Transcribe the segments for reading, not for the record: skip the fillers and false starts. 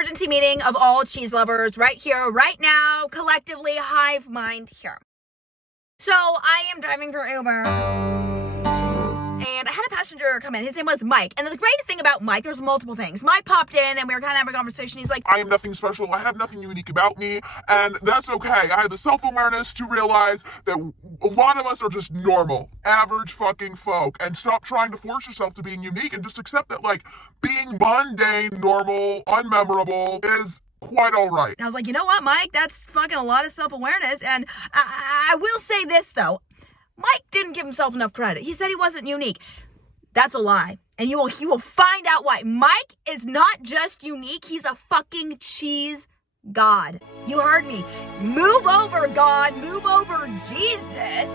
emergency meeting of all cheese lovers right here, right now, collectively, hive mind here. So I am driving for Uber. And I had a passenger come in. His name was Mike. And the great thing about Mike, there's multiple things. Mike popped in and we were kind of having a conversation. He's like, I am nothing special. I have nothing unique about me. And that's okay. I had the self-awareness to realize that a lot of us are just normal, average fucking folk. And stop trying to force yourself to being unique and just accept that, like, being mundane, normal, unmemorable is quite all right. And I was like, you know what, Mike? That's fucking a lot of self-awareness. And I will say this, though. Mike didn't give himself enough credit. He said he wasn't unique. That's a lie. And you will find out why. Mike is not just unique. He's a fucking cheese god. You heard me. Move over, God. Move over, Jesus.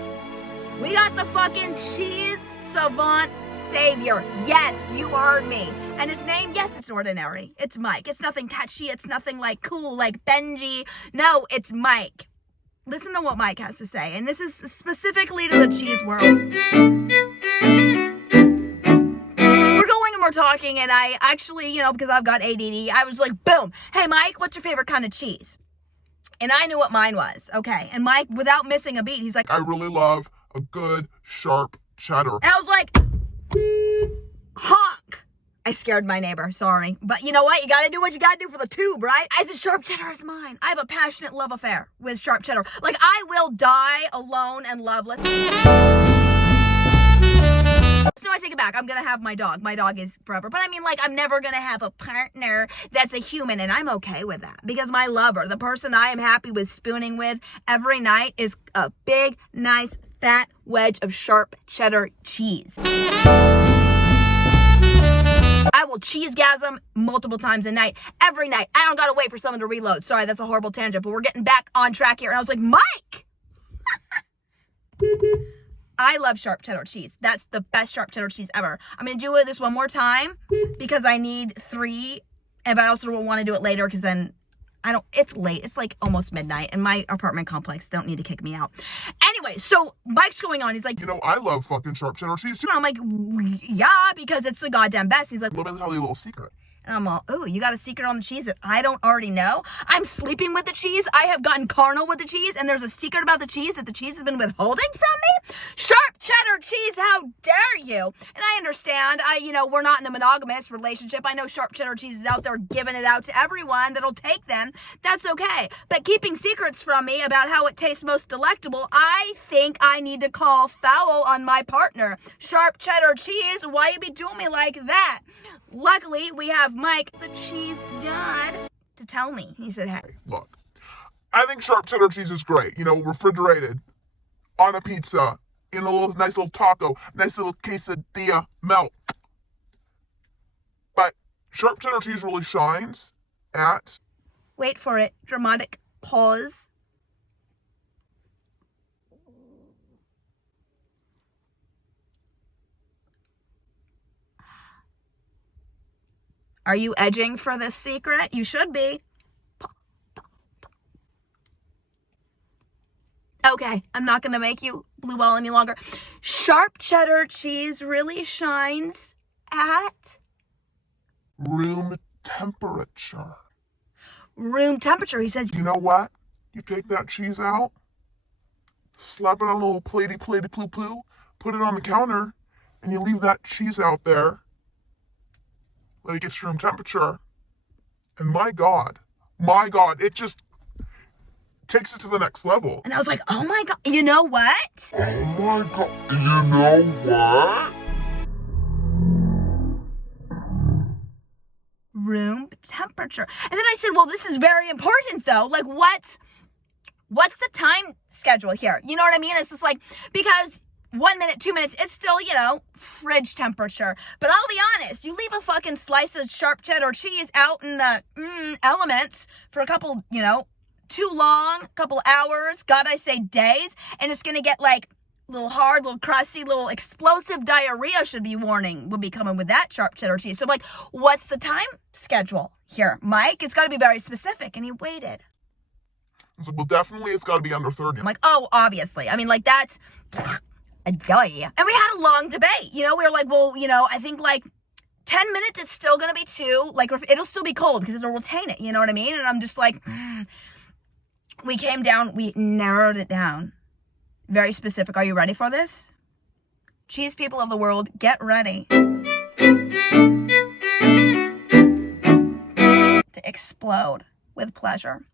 We got the fucking cheese savant savior. Yes, you heard me. And his name, yes, it's ordinary. It's Mike. It's nothing catchy. It's nothing like cool, like Benji. No, it's Mike. Listen to what Mike has to say. And this is specifically to the cheese world. We're going and we're talking, and I actually, because I've got ADD, I was like, boom. Hey, Mike, what's your favorite kind of cheese? And I knew what mine was. Okay. And Mike, without missing a beat, he's like, I really love a good, sharp cheddar. And I was like, honk. I scared my neighbor, sorry. But you know what? You gotta do what you gotta do for the tube, right? I said, sharp cheddar is mine. I have a passionate love affair with sharp cheddar. Like, I will die alone and loveless. No, I take it back. I'm gonna have my dog. My dog is forever. But I mean, like, I'm never gonna have a partner that's a human, and I'm okay with that. Because my lover, the person I am happy with spooning with every night, is a big, nice, fat wedge of sharp cheddar cheese. I will cheesegasm multiple times a night, every night. I don't gotta wait for someone to reload. Sorry, that's a horrible tangent, but we're getting back on track here. And I was like, Mike! I love sharp cheddar cheese. That's the best sharp cheddar cheese ever. I'm gonna do this one more time because I need 3, but I also want to do it later because then it's late. It's like almost midnight and my apartment complex don't need to kick me out. Anyway, so Mike's going on. He's like, I love fucking sharp cheddar cheese too. And I'm like, yeah, because it's the goddamn best. He's like, let me tell you a little secret. And I'm all, oh, you got a secret on the cheese that I don't already know? I'm sleeping with the cheese. I have gotten carnal with the cheese. And there's a secret about the cheese that the cheese has been withholding from me? Sharp cheddar cheese, how dare you? And I understand. We're not in a monogamous relationship. I know sharp cheddar cheese is out there giving it out to everyone that'll take them. That's okay. But keeping secrets from me about how it tastes most delectable, I think I need to call foul on my partner. Sharp cheddar cheese, why you be doing me like that? Luckily, we have Mike, the cheese god, to tell me. He said, hey, look, I think sharp cheddar cheese is great. Refrigerated, on a pizza, in a nice little taco, nice little quesadilla melt. But sharp cheddar cheese really shines at... Wait for it. Dramatic pause. Are you edging for this secret? You should be. Okay, I'm not going to make you blue ball any longer. Sharp cheddar cheese really shines at... room temperature. Room temperature, he says. You know what? You take that cheese out, slap it on a little platey ploo, put it on the counter, and you leave that cheese out there. Let it get to room temperature. And my God, it just takes it to the next level. And I was like, oh my God, you know what? Oh my God, you know what? Room temperature. And then I said, well, this is very important though. Like, what's the time schedule here? You know what I mean? It's just like, because 1 minute, 2 minutes, it's still, fridge temperature. But I'll be honest, you leave a fucking slice of sharp cheddar cheese out in the elements for a couple, too long, couple hours, God, I say days, and it's going to get like a little hard, a little crusty, little explosive diarrhea would be coming with that sharp cheddar cheese. So I'm like, what's the time schedule here, Mike? It's got to be very specific. And he waited. I was like, well, definitely it's got to be under 30. I'm like, oh, obviously. I mean, like, that's a duh. And we had a long debate. We were like, well, I think like 10 minutes, it's still going to be too, like, it'll still be cold because it'll retain it, you know what I mean? And I'm just like, we came down, we narrowed it down. Very specific. Are you ready for this? Cheese people of the world, get ready to explode with pleasure.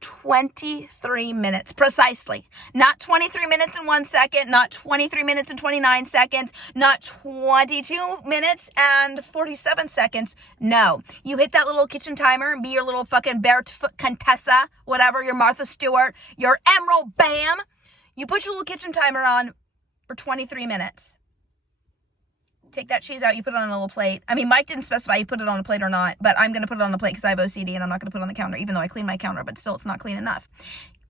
23 minutes, precisely. Not 23 minutes and 1 second, not 23 minutes and 29 seconds, not 22 minutes and 47 seconds. No. You hit that little kitchen timer and be your little fucking barefoot Contessa, whatever, your Martha Stewart, your Emerald Bam. You put your little kitchen timer on for 23 minutes. Take that cheese out, you put it on a little plate. I mean, Mike didn't specify you put it on a plate or not, but I'm going to put it on a plate because I have OCD and I'm not going to put it on the counter, even though I clean my counter, but still it's not clean enough.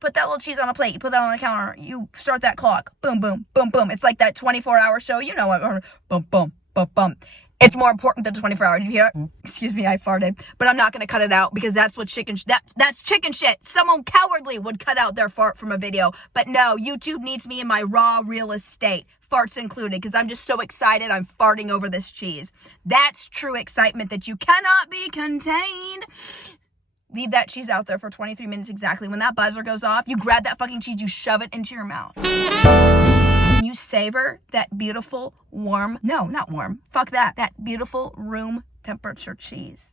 Put that little cheese on a plate, you put that on the counter, you start that clock. Boom, boom, boom, boom. It's like that 24-hour show. You know what? Boom, boom, boom, boom. It's more important than 24 hours. Did you hear it? Excuse me, I farted. But I'm not going to cut it out because that's what that's chicken shit. Someone cowardly would cut out their fart from a video. But no, YouTube needs me in my raw real estate. Farts included, because I'm just so excited I'm farting over this cheese. That's true excitement that you cannot be contained. Leave that cheese out there for 23 minutes exactly. When that buzzer goes off, you grab that fucking cheese, you shove it into your mouth. And you savor that beautiful, warm, no, not warm, fuck that beautiful room temperature cheese.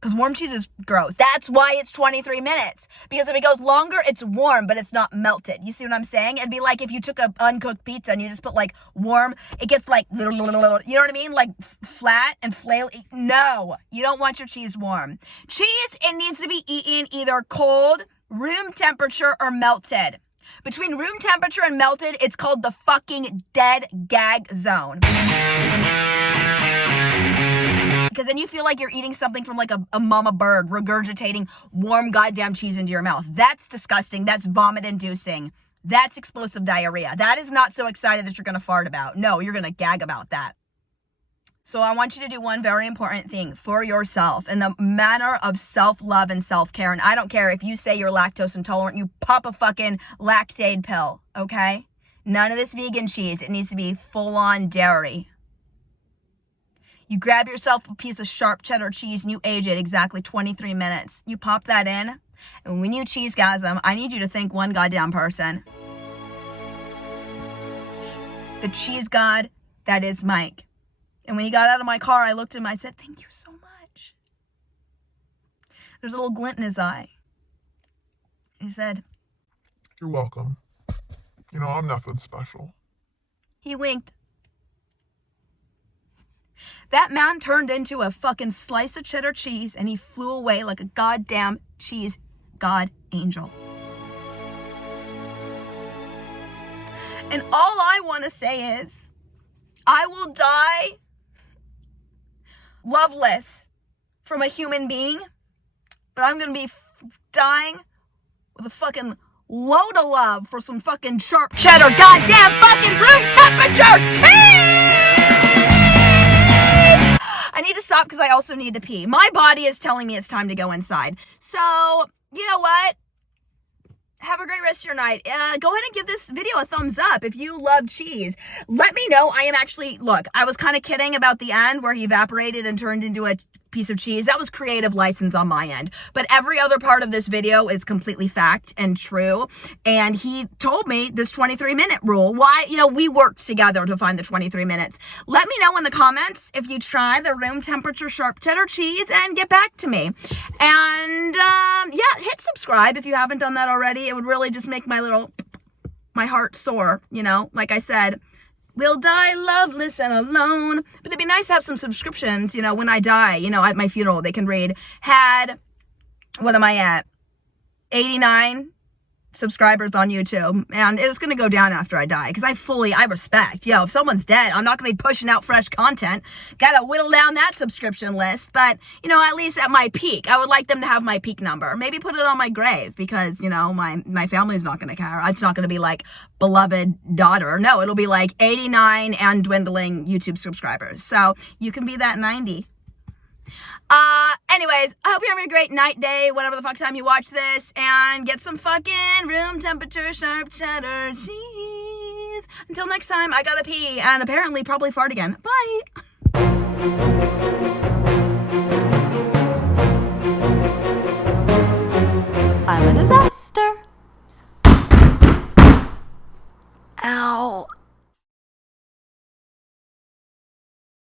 Because warm cheese is gross. That's why it's 23 minutes. Because if it goes longer, it's warm, but it's not melted. You see what I'm saying? It'd be like if you took a uncooked pizza and you just put like warm, it gets like, you know what I mean? Like flat and flail. No, you don't want your cheese warm. Cheese, it needs to be eaten either cold, room temperature, or melted. Between room temperature and melted, it's called the fucking dead gag zone. Because then you feel like you're eating something from like a mama bird regurgitating warm goddamn cheese into your mouth. That's disgusting. That's vomit inducing. That's explosive diarrhea. That is not so excited that you're going to fart about. No, you're going to gag about that. So I want you to do one very important thing for yourself in the manner of self-love and self-care. And I don't care if you say you're lactose intolerant, you pop a fucking Lactaid pill, okay? None of this vegan cheese. It needs to be full-on dairy. You grab yourself a piece of sharp cheddar cheese and you age it exactly 23 minutes. You pop that in, and when you cheesegasm, I need you to thank one goddamn person. The cheese god that is Mike. And when he got out of my car, I looked at him, I said, thank you so much. There's a little glint in his eye. He said, you're welcome. You know, I'm nothing special. He winked. That man turned into a fucking slice of cheddar cheese and he flew away like a goddamn cheese god angel. And all I want to say is, I will die loveless from a human being, but I'm going to be dying with a fucking load of love for some fucking sharp cheddar goddamn fucking room temperature cheese! I need to stop because I also need to pee. My body is telling me it's time to go inside. So, you know what? Have a great rest of your night. Go ahead and give this video a thumbs up if you love cheese. Let me know. I am actually, look, I was kind of kidding about the end where he evaporated and turned into a piece of cheese. That was creative license on my end. But every other part of this video is completely fact and true. And he told me this 23-minute rule. Why, we worked together to find the 23 minutes. Let me know in the comments if you try the room temperature sharp cheddar cheese and get back to me. And yeah, hit subscribe if you haven't done that already. It would really just make my heart soar, like I said. We'll die loveless and alone. But it'd be nice to have some subscriptions, when I die, at my funeral. They can read, what am I at? 89 subscribers on YouTube. And it's going to go down after I die. Because I respect. If someone's dead, I'm not going to be pushing out fresh content. Got to whittle down that subscription list. But, at least at my peak, I would like them to have my peak number. Maybe put it on my grave. Because, my family's not going to care. It's not going to be like, beloved daughter. No, it'll be like 89 and dwindling YouTube subscribers. So, you can be that 90. Anyways, I hope you're having a great night, day, whatever the fuck time you watch this, and get some fucking room temperature sharp cheddar cheese. Until next time, I gotta pee, and apparently probably fart again. Bye! I'm a disaster. Ow.